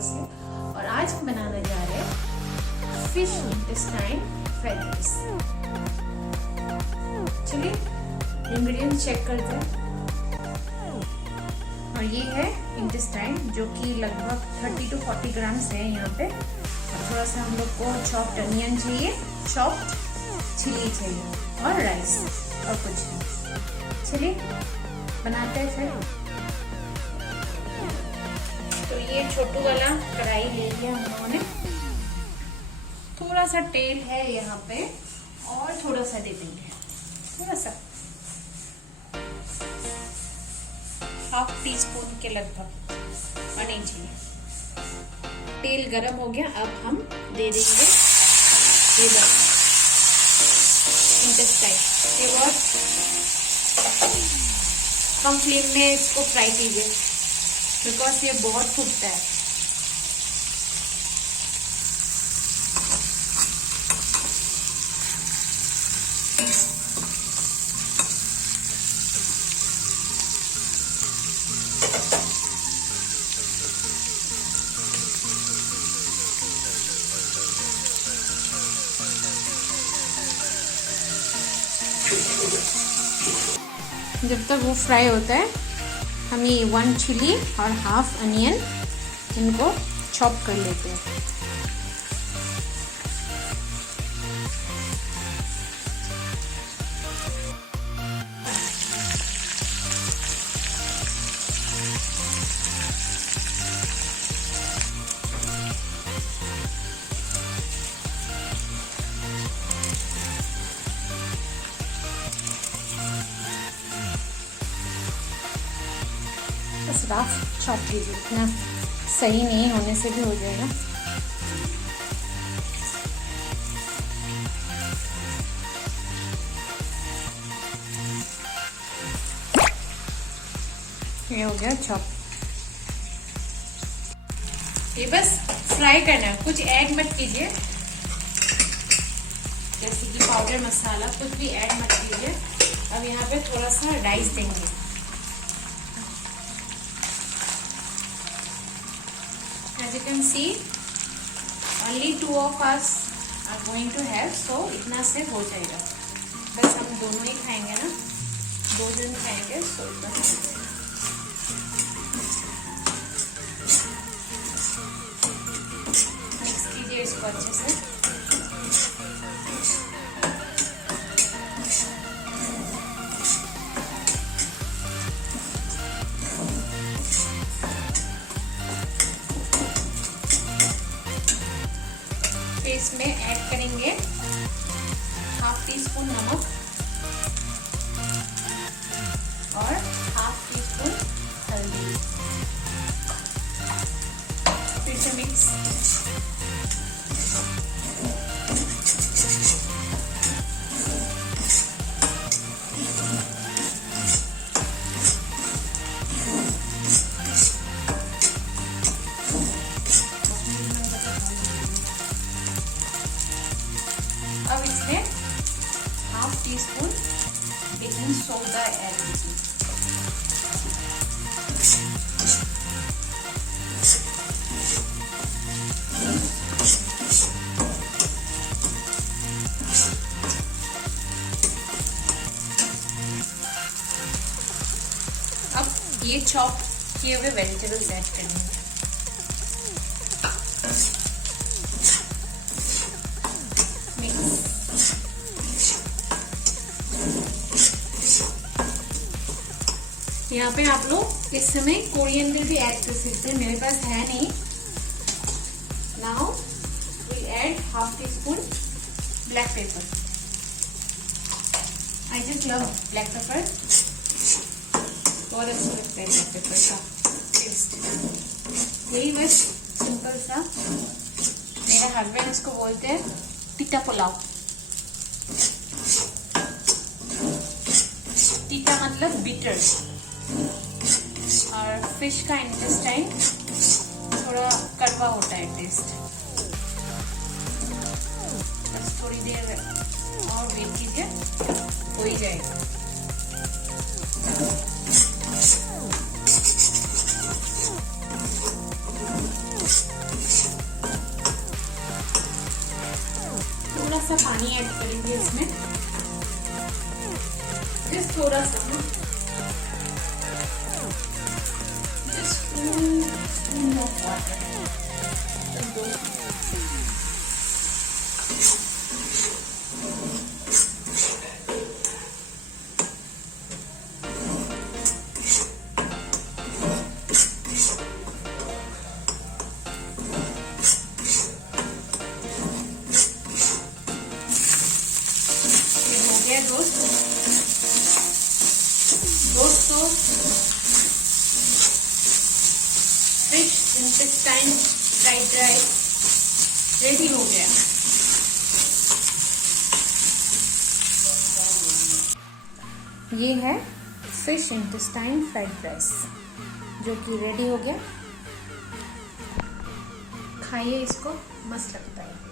House है और आज हम बनाने जा रहे हैं फिश इंटेस्टाइन फ्राइड राइस। चलिए इंग्रेडिएंट्स चेक करते हैं। और ये है इंटेस्टाइन जो कि लगभग 30 to 40 ग्राम्स है यहाँ पे। और थोड़ा सा हम लोग को चॉप्ड अनियन चाहिए, चॉप्ड चिली चाहिए और राइस और कुछ नहीं। चलिए बनाते हैं फिर। तो ये छोटू वाला कढ़ाई ले लिया हम लोगों ने। थोड़ा सा तेल है यहाँ पे और थोड़ा सा दे देंगे, थोड़ा सा हाफ टी स्पून के लगभग और नहीं चाहिए। तेल गरम हो गया, अब हम दे देंगे इंटेस्टाइन। ये बहुत कम फ्लेम में इसको फ्राई कीजिए बिकॉज ये बहुत फूटता है। जब तक वो फ्राई होता है हम ये 1 चिली और हाफ अनियन इनको चॉप कर लेते हैं। बस रफ चॉप कीजिए, इतना सही नहीं होने से भी हो जाएगा। ये हो गया चॉप। ये बस फ्राई करना है, कुछ ऐड मत कीजिए, जैसे कि पाउडर मसाला कुछ भी ऐड मत कीजिए। अब यहाँ पे थोड़ा सा राइस देंगे। As you can see, only 2 of us are going to have, so इतना से हो जाएगा। बस हम दोनों ही खाएंगे ना, 2 जन खाएंगे, so इतना से हो जाएगा। मिक्स कीजिए इसको अच्छे से। इसमें ऐड करेंगे हाफ टी स्पून नमक और हाफ टी स्पून हल्दी। फिर से मिक्स। अब इसमें half tea spoon baking soda add कीजिए। अब ये चॉप किए हुए वेजिटेबल्स ऐड करेंगे। यहाँ पे आप लोग इस समय कोरिएंडर भी ऐड कर सकते हैं, मेरे पास है नहीं। Now we add half teaspoon black pepper. I just love black pepper, बहुत अच्छा लगता है ब्लैक पेपर का टेस्ट। यही बस सिंपल सा, मेरा हस्बैंड इसको बोलते हैं तीता पुलाव। तीता मतलब बिटर, और फिश का इंटेस्टाइन थोड़ा कड़वा होता है टेस्ट। बस थोड़ी देर और वेट कीजिए, हो ही जाएगा। थोड़ा सा स्पून ऑफ वाटर। दोस्तों fish intestine fried rice ready हो गया। ये है फिश इंटेस्टाइन फ्राइड राइस जो कि रेडी हो गया। खाइए इसको, मस्त लगता है।